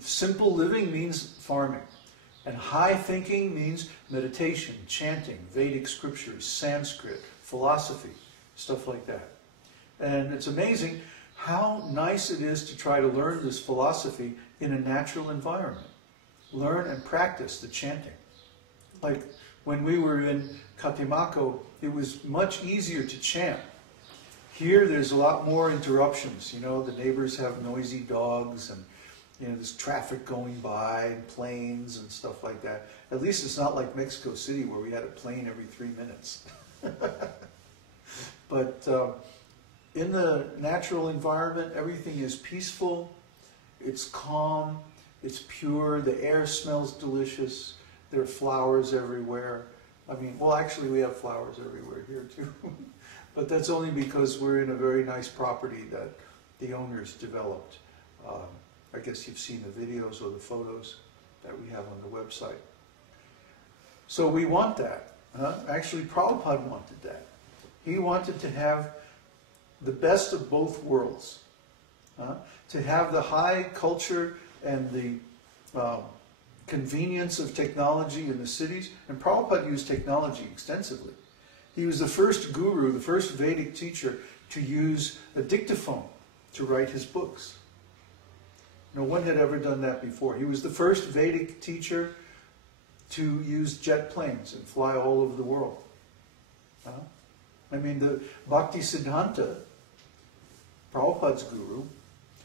Simple living means farming. And high thinking means meditation, chanting, Vedic scriptures, Sanskrit, philosophy, stuff like that. And it's amazing how nice it is to try to learn this philosophy in a natural environment. Learn and practice the chanting. Like when we were in Katimako, it was much easier to chant. Here there's a lot more interruptions. You know, the neighbors have noisy dogs and there's traffic going by and planes and stuff like that. At least it's not like Mexico City where we had a plane every 3 minutes. But in the natural environment, everything is peaceful, it's calm, it's pure, the air smells delicious, there are flowers everywhere. I mean, well, actually we have flowers everywhere here too. But that's only because we're in a very nice property that the owners developed. I guess you've seen the videos or the photos that we have on the website. So we want that. Actually, Prabhupada wanted that. He wanted to have the best of both worlds. To have the high culture and the convenience of technology in the cities. And Prabhupada used technology extensively. He was the first guru, the first Vedic teacher to use a dictaphone to write his books. No one had ever done that before. He was the first Vedic teacher to use jet planes and fly all over the world. I mean, the Bhakti Siddhanta, Prabhupada's guru,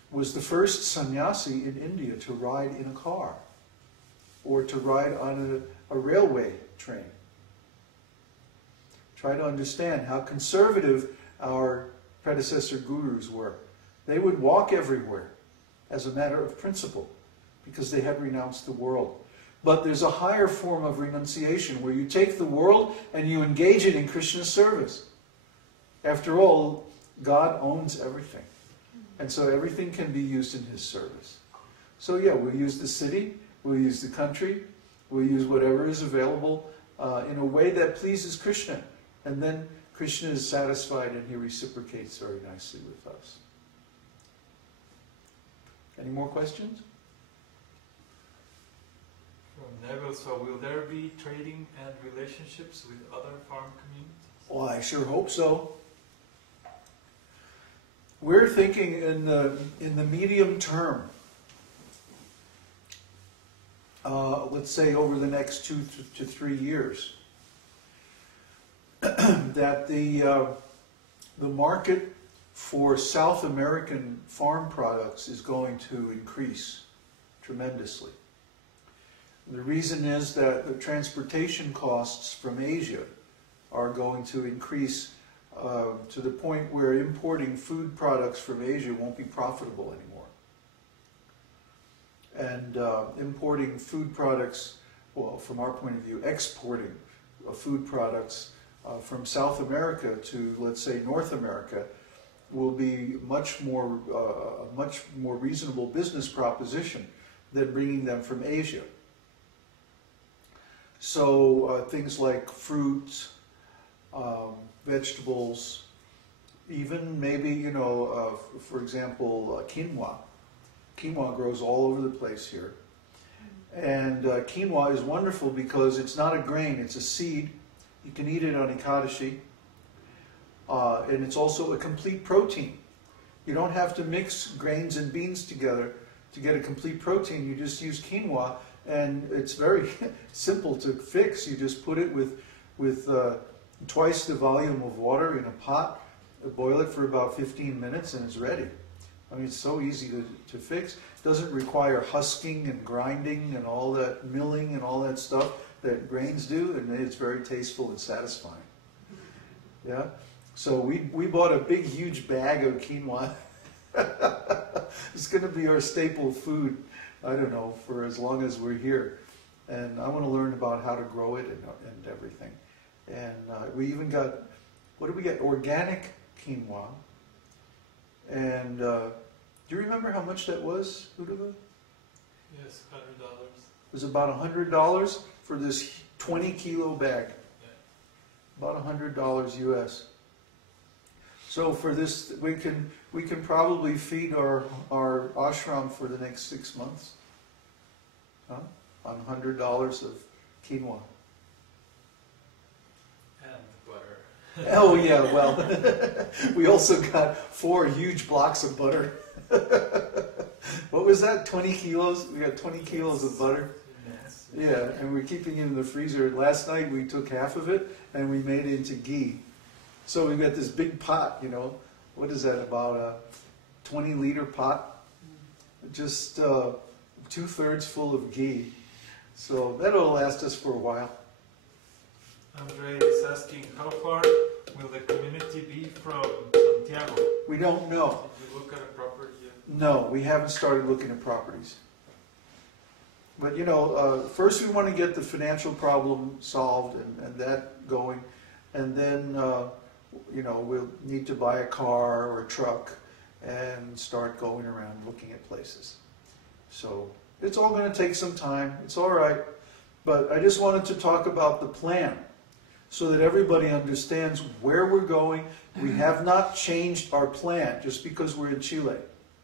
was the first sannyasi in India to ride in a car or to ride on a railway train. Try to understand how conservative our predecessor gurus were. They would walk everywhere as a matter of principle because they had renounced the world. But there's a higher form of renunciation where you take the world and you engage it in Krishna's service. After all, God owns everything. And so everything can be used in His service. So yeah, we'll use the city, we'll use the country, we'll use whatever is available in a way that pleases Krishna. And then Krishna is satisfied and He reciprocates very nicely with us. Any more questions? From Neville, so will there be trading and relationships with other farm communities? Well, I sure hope so. We're thinking in the medium term. Let's say over the next 2 to 3 years, that the market for South American farm products is going to increase tremendously. The reason is that the transportation costs from Asia are going to increase to the point where importing food products from Asia won't be profitable anymore. And importing food products, well, from our point of view, exporting food products from South America to, let's say, North America will be a much more reasonable business proposition than bringing them from Asia. So things like fruits, vegetables, even maybe, for example, quinoa. Quinoa grows all over the place here. And quinoa is wonderful because it's not a grain, it's a seed. You can eat it on Ekadashi. And it's also a complete protein. You don't have to mix grains and beans together to get a complete protein. You just use quinoa, and it's very simple to fix. You just put it with twice the volume of water in a pot, boil it for about 15 minutes, and it's ready. I mean, it's so easy to fix. It doesn't require husking and grinding and all that milling and all that stuff that grains do, and it's very tasteful and satisfying. Yeah? So we bought a big, huge bag of quinoa. It's going to be our staple food, I don't know, for as long as we're here. And I want to learn about how to grow it and everything. And we even got, what did we get? Organic quinoa. And do you remember how much that was, Uddhava? Yes, $100. It was about $100 for this 20-kilo bag. Yeah. About $100 US. So for this, we can probably feed our ashram for the next 6 months. on $100 of quinoa. And butter. Oh yeah, well, we also got 4 huge blocks of butter. What was that, 20 kilos? We got 20 kilos of butter. Yes. Yeah, and we're keeping it in the freezer. Last night we took half of it and we made it into ghee. So we've got this big pot, you know, what is that, about a 20-liter pot? Just 2/3 full of ghee. So that'll last us for a while. Andre is asking, how far will the community be from Santiago? We don't know. Did you look at a property yet? No, we haven't started looking at properties. But you know, first we want to get the financial problem solved and that going, and then you know, we'll need to buy a car or a truck and start going around looking at places. So it's all going to take some time. It's all right. But I just wanted to talk about the plan so that everybody understands where we're going. We have not changed our plan just because we're in Chile.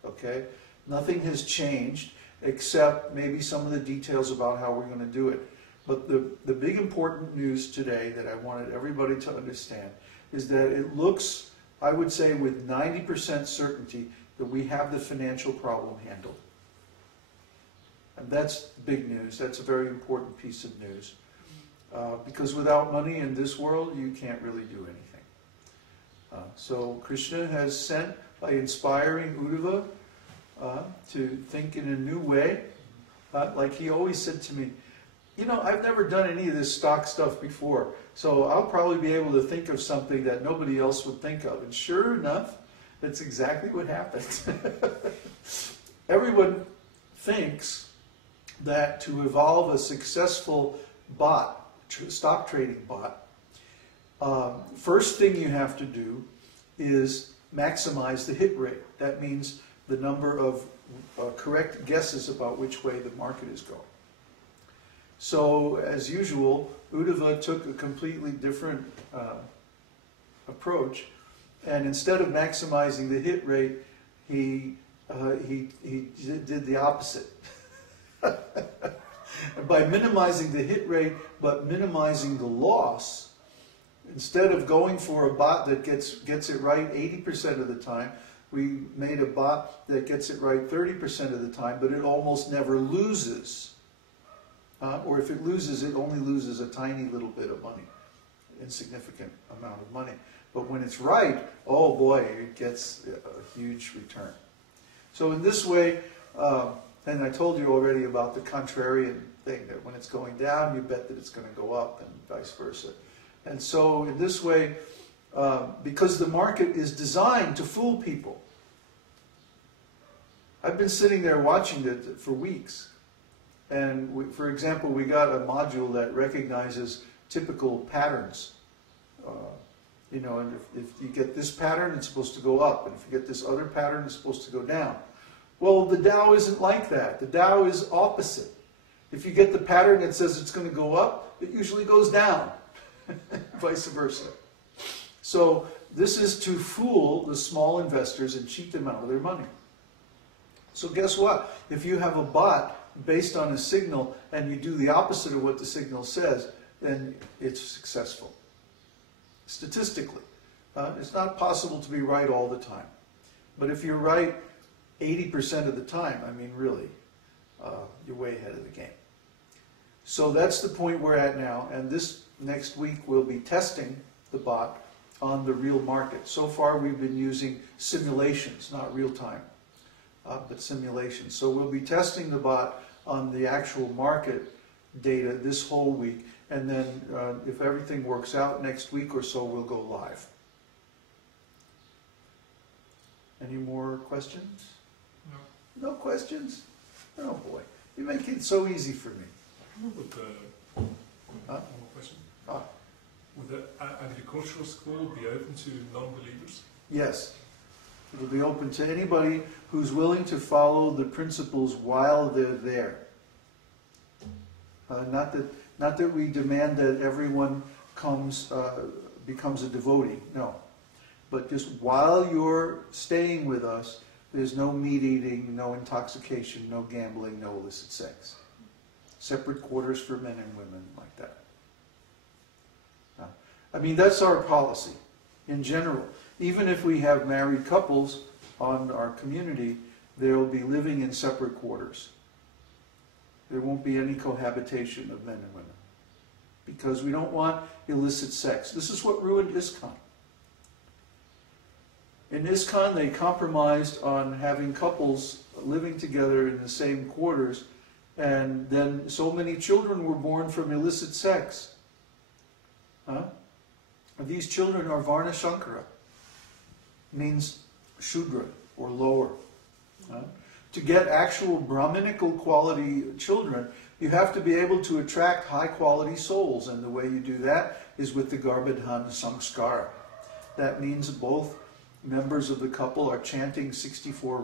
Okay? Nothing has changed except maybe some of the details about how we're going to do it. But the big important news today that I wanted everybody to understand is that it looks, I would say with 90% certainty, that we have the financial problem handled. And that's big news. That's a very important piece of news. Because without money in this world, you can't really do anything. So Krishna has sent, by inspiring Uddhava to think in a new way, like he always said to me, you know, I've never done any of this stock stuff before, so I'll probably be able to think of something that nobody else would think of. And sure enough, that's exactly what happened. Everyone thinks that to evolve a successful bot, stock trading bot, first thing you have to do is maximize the hit rate. That means the number of correct guesses about which way the market is going. So, as usual, Uddhava took a completely different approach, and instead of maximizing the hit rate, he did the opposite. By minimizing the hit rate, but minimizing the loss, instead of going for a bot that gets it right 80% of the time, we made a bot that gets it right 30% of the time, but it almost never loses. Or if it loses, it only loses a tiny little bit of money, insignificant amount of money. But when it's right, oh boy, it gets a huge return. So in this way, and I told you already about the contrarian thing, that when it's going down, you bet that it's going to go up, and vice versa. And so in this way, because the market is designed to fool people, I've been sitting there watching it for weeks. And for example, we got a module that recognizes typical patterns. You know, and if you get this pattern, it's supposed to go up. And if you get this other pattern, it's supposed to go down. Well, the Tao isn't like that. The Tao is opposite. If you get the pattern that says it's going to go up, it usually goes down. Vice versa. So this is to fool the small investors and cheat them out of their money. So guess what? If you have a bot based on a signal and you do the opposite of what the signal says, then it's successful. Statistically. It's not possible to be right all the time. But if you're right 80% of the time, I mean really, you're way ahead of the game. So that's the point we're at now, and this next week we'll be testing the bot on the real market. So far we've been using simulations, not real time, but simulations. So we'll be testing the bot on the actual market data this whole week, and then if everything works out next week or so, we'll go live. Any more questions? No. No questions? Oh boy, you make it so easy for me. Would one more question. Would the agricultural school be open to non-believers? Yes. It will be open to anybody who's willing to follow the principles while they're there. Not that we demand that everyone becomes a devotee, no. But just while you're staying with us, there's no meat eating, no intoxication, no gambling, no illicit sex. separate quarters for men and women, like that. I mean, that's our policy in general. Even if we have married couples on our community, they'll be living in separate quarters. There won't be any cohabitation of men and women, because we don't want illicit sex. This is what ruined ISKCON. In ISKCON, they compromised on having couples living together in the same quarters, and then so many children were born from illicit sex. These children are varṇāśrama, means Shudra or lower. To get actual Brahminical quality children, you have to be able to attract high quality souls, and the way you do that is with the Garbhadhana Samskara. That means both members of the couple are chanting 64